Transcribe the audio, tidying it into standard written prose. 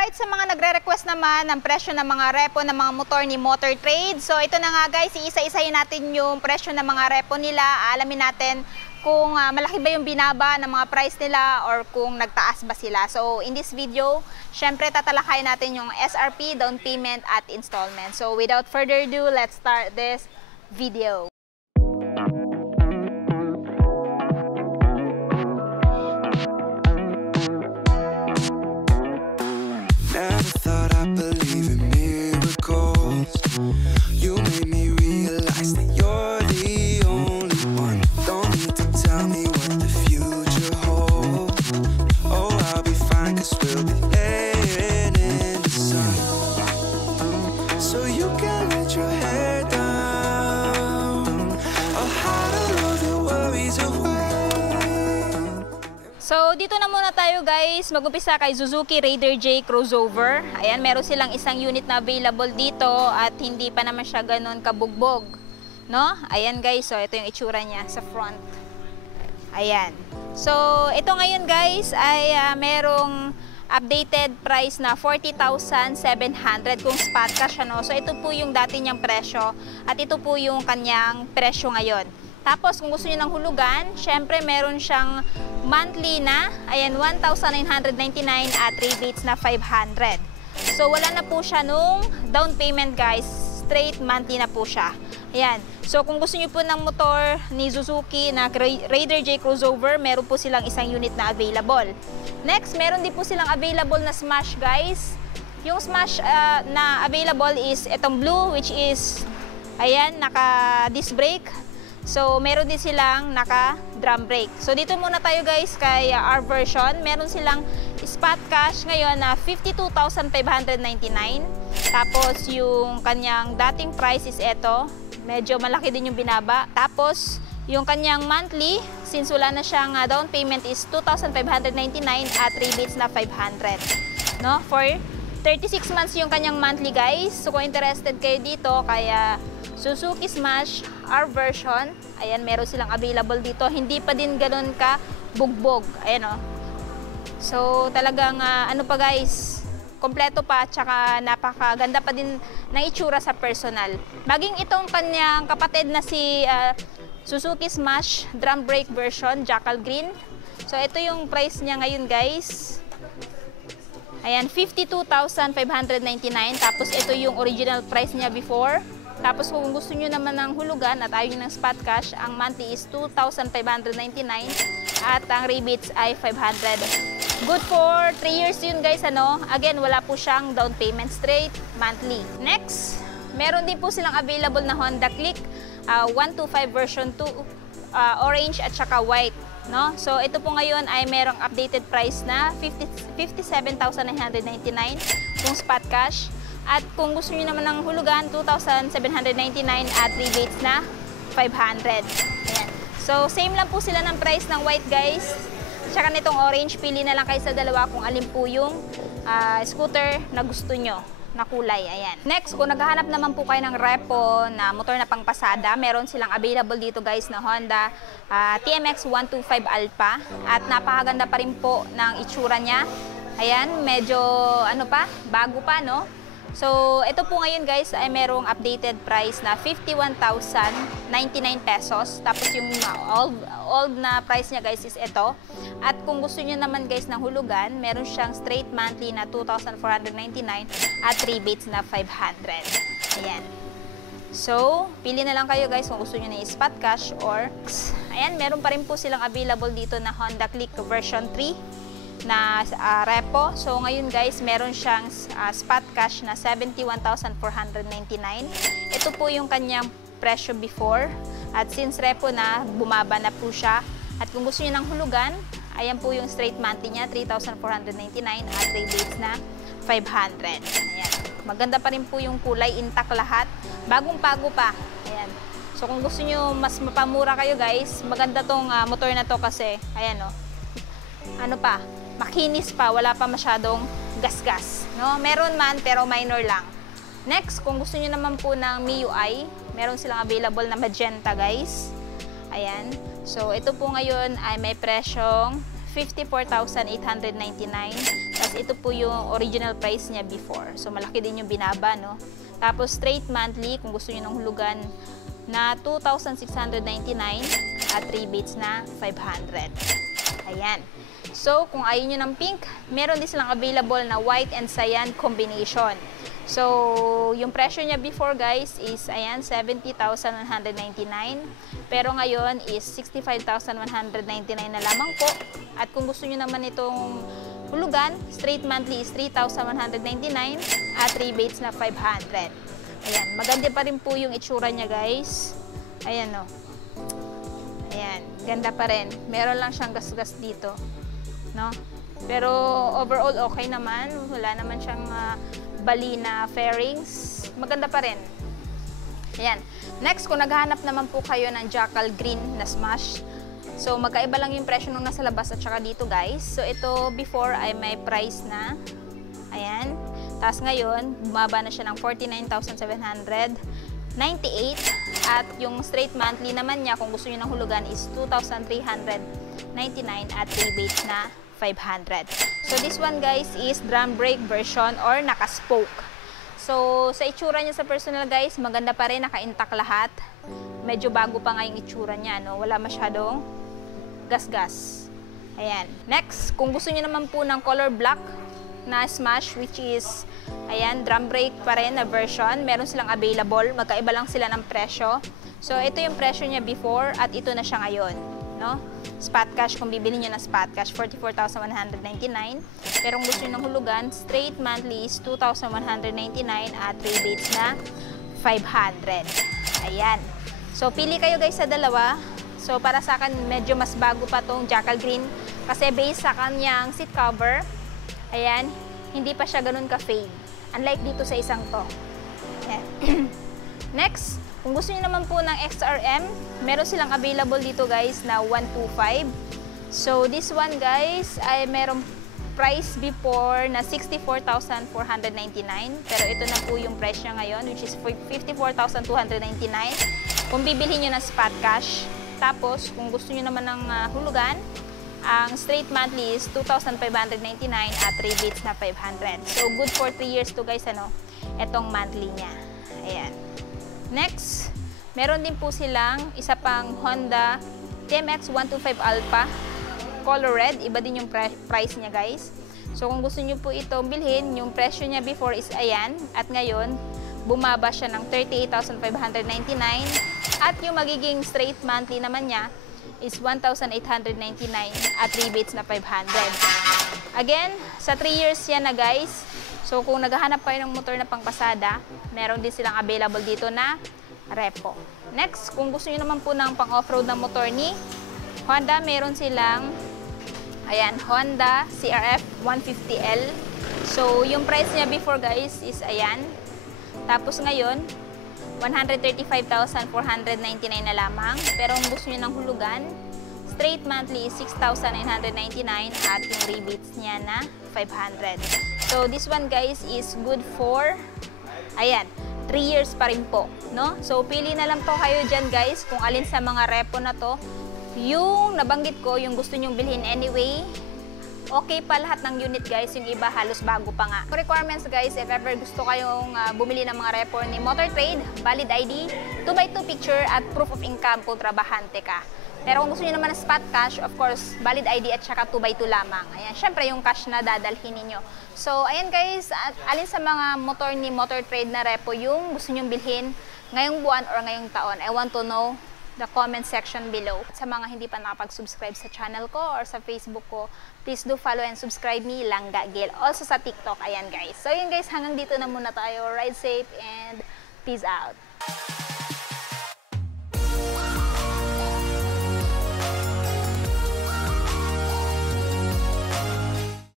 Alright, sa mga nagre-request naman ng presyo ng mga repo ng mga motor ni Motor Trade. So ito na nga guys, iisa-isahin natin yung presyo ng mga repo nila. Alamin natin kung malaki ba yung binaba ng mga price nila or kung nagtaas ba sila. So in this video, syempre tatalakayin natin yung SRP, down payment at installment. So without further ado, let's start this video. Never thought I'd believe in miracles. You made me realize that you're the only one. Don't need to tell me what the future holds. Oh, I'll be fine 'cause we'll be laying in the sun. So you can let your hair down. I'll hide all of the worries away. So, dito na muna tayo guys. Mag-upisa kay Suzuki Raider J Crossover. Ayan, meron silang isang unit na available dito at hindi pa naman siya ganun kabugbog. No? Ayan guys, so ito yung itsura niya sa front. Ayan. So, ito ngayon guys ay merong updated price na 40,700 kung spot cash ano. So, ito po yung dati niyang presyo at ito po yung kanyang presyo ngayon. Tapos, kung gusto niyo ng hulugan, syempre meron siyang monthly na, ayan, 1,999 at rebates na 500. So, wala na po siya nung down payment guys. Straight monthly na po siya. Ayan. So, kung gusto niyo po ng motor ni Suzuki na Raider J Crossover, meron po silang isang unit na available. Next, meron din po silang available na Smash guys. Yung Smash na available is itong blue, which is, ayan, naka-disc brake. So, meron din silang naka-drum brake. So, dito muna tayo guys kay R version. Meron silang spot cash ngayon na 52,599. Tapos, yung kanyang dating price is ito. Medyo malaki din yung binaba. Tapos, yung kanyang monthly, since wala na siyang down payment is 2,599 at rebates na 500. No? For 36 months yung kanyang monthly guys. So, kung interested kayo dito, kaya Suzuki Smash R version, ayan, meron silang available dito. Hindi pa din ganun ka bugbog. Ayan o. So, talagang ano pa guys, kompleto pa, tsaka napakaganda pa din ng itsura sa personal. Maging itong kanyang kapatid na si Suzuki Smash drum brake version, Jackal Green. So, ito yung price niya ngayon guys. Ayan, 52,599. Tapos, ito yung original price niya before. Tapos kung gusto nyo naman ng hulugan at ayaw nyo ng spot cash, ang monthly is 2,599 at ang rebates ay 500. Good for 3 years yun guys, ano? Again, wala po siyang down payment, straight monthly. Next, meron din po silang available na Honda Click 125 version 2, orange at saka white. No? So ito po ngayon ay merong updated price na 57,999 kung spot cash. At kung gusto niyo naman ng hulugan, 2,799 at rebates na 500. Ayan. So, same lang po sila ng price ng white guys. Tsaka nitong orange, pili na lang kayo sa dalawa kung alin po yung scooter na gusto nyo na kulay. Ayan. Next, kung naghahanap naman po kayo ng repo na motor na pangpasada, meron silang available dito guys na Honda TMX 125 Alpha. At napakaganda pa rin po ng itsura niya. Ayan, medyo ano pa, bago pa no? So, ito po ngayon guys ay merong updated price na 51,099 pesos. Tapos yung old na price niya guys is ito. At kung gusto niyo naman guys ng hulugan, meron siyang straight monthly na 2,499 at rebates na 500. Ayan. So, pili na lang kayo guys kung gusto niyo na spot cash or... Ayan, meron pa rin po silang available dito na Honda Click version 3. Na repo. So, ngayon guys, meron siyang spot cash na 71,499. Ito po yung kanyang presyo before. At since repo na, bumaba na po siya. At kung gusto niyo ng hulugan, ayan po yung straight monthly niya, 3,499 at rebates na 500. Ayan. Maganda pa rin po yung kulay, intact lahat. Bagong-bago pa. Ayan. So, kung gusto niyo mas mapamura kayo guys, maganda tong motor na to kasi, ayan o. Ano pa? Makinis pa, wala pa masyadong gas-gas. No? Meron man, pero minor lang. Next, kung gusto niyo naman po ng MIUI, meron silang available na magenta, guys. Ayan. So, ito po ngayon ay may presyong 54,899. Tapos ito po yung original price niya before. So malaki din yung binaba, no? Tapos straight monthly, kung gusto niyo ng hulugan, na 2,699 at rebates na 500. Ayan. So, kung ayaw nyo ng pink, meron din silang available na white and cyan combination. So, yung presyo niya before guys is, ayan, 70,199. Pero ngayon is 65,199 na lamang po. At kung gusto nyo naman itong hulugan, straight monthly is 3,199 at rebates na 500. Ayan, maganda pa rin po yung itsura niya guys. Ayan o. Ayan, ganda pa rin. Meron lang siyang gas-gas dito. No? Pero overall okay naman. Wala naman siyang bali na fairings. Maganda pa rin. Ayan. Next, kung naghahanap naman po kayo ng jackal green na smash. So, magkaiba lang yung presyo nung nasa labas at saka dito guys. So, ito before ay may price na. Ayan. Tapos ngayon, bumaba na siya ng 49,798. At yung straight monthly naman niya, kung gusto niyo ng hulugan, is 2,399 at rebates na 500. So this one guys is drum brake version or naka-spoke. So sa itsura niya sa personal guys, maganda pa rin, naka-intact lahat. Medyo bago pa nga yung itsura niya, no? Wala masyadong gas-gas. Ayan. Next, kung gusto niyo naman po ng color black na smash, which is, ayan, drum brake pa rin na version. Meron silang available. Magkaiba lang sila ng presyo. So, ito yung presyo niya before at ito na siya ngayon. No? Spot cash, kung bibili nyo na spot cash, 44,199. Pero kung gusto nyo ng hulugan, straight monthly is 2,199 at rebates na 500. Ayan. So, pili kayo guys sa dalawa. So, para sa akin, medyo mas bago pa tong jackal green kasi based sa kanyang seat cover, ayan, hindi pa siya ganun ka-fade. Unlike dito sa isang to. Ayan. Next, kung gusto niyo naman po ng XRM, meron silang available dito guys na 125. So, this one guys ay merong price before na 64,499. Pero ito na po yung price niya ngayon, which is 54,299. Kung bibili niyo ng spot cash. Tapos, kung gusto niyo naman ng hulugan, ang straight monthly is 2,599 at rebates na 500. So, good for 3 years to guys, ano, etong monthly niya. Ayan. Next, meron din po silang isa pang Honda TMX 125 Alpha color red. Iba din yung price niya guys. So, kung gusto niyo po ito bilhin, yung presyo niya before is ayan. At ngayon, bumaba siya ng 38,599. At yung magiging straight monthly naman niya is 1,899 at rebates na 500. Again, sa 3 years yan na guys. So kung naghahanap kayo ng motor na pangpasada, meron din silang available dito na repo. Next, kung gusto niyo naman po ng pang-offroad na motor ni Honda, meron silang ayan, Honda CRF 150L. So yung price niya before guys is ayan. Tapos ngayon, 135,499 na lamang. Pero kung gusto niyo ng hulugan, straight monthly is 6,999 at yung rebates niya na 500. So this one guys is good for, ayan, 3 years pa rin po, no? So pili na lang po kayo dyan guys kung alin sa mga repo na to. Yung nabanggit ko, yung gusto nyong bilhin anyway, okay pa lahat ng unit guys, yung iba halos bago pa nga. Requirements guys, if ever gusto kayong bumili ng mga repo ni Motor Trade, valid ID, 2x2 picture at proof of income kung trabahante ka. Pero kung gusto niyo naman ng spot cash, of course, valid ID at saka 2x2 lamang. Ayan, syempre yung cash na dadalhin ninyo. So, ayan guys, alin sa mga motor ni Motor Trade na repo yung gusto nyong bilhin ngayong buwan or ngayong taon? I want to know the comment section below. Sa mga hindi pa nakapag-subscribe sa channel ko or sa Facebook ko, please do follow and subscribe me, Langga Gail. Also sa TikTok, ayan guys. So, ayan guys, hanggang dito na muna tayo. Ride safe and peace out.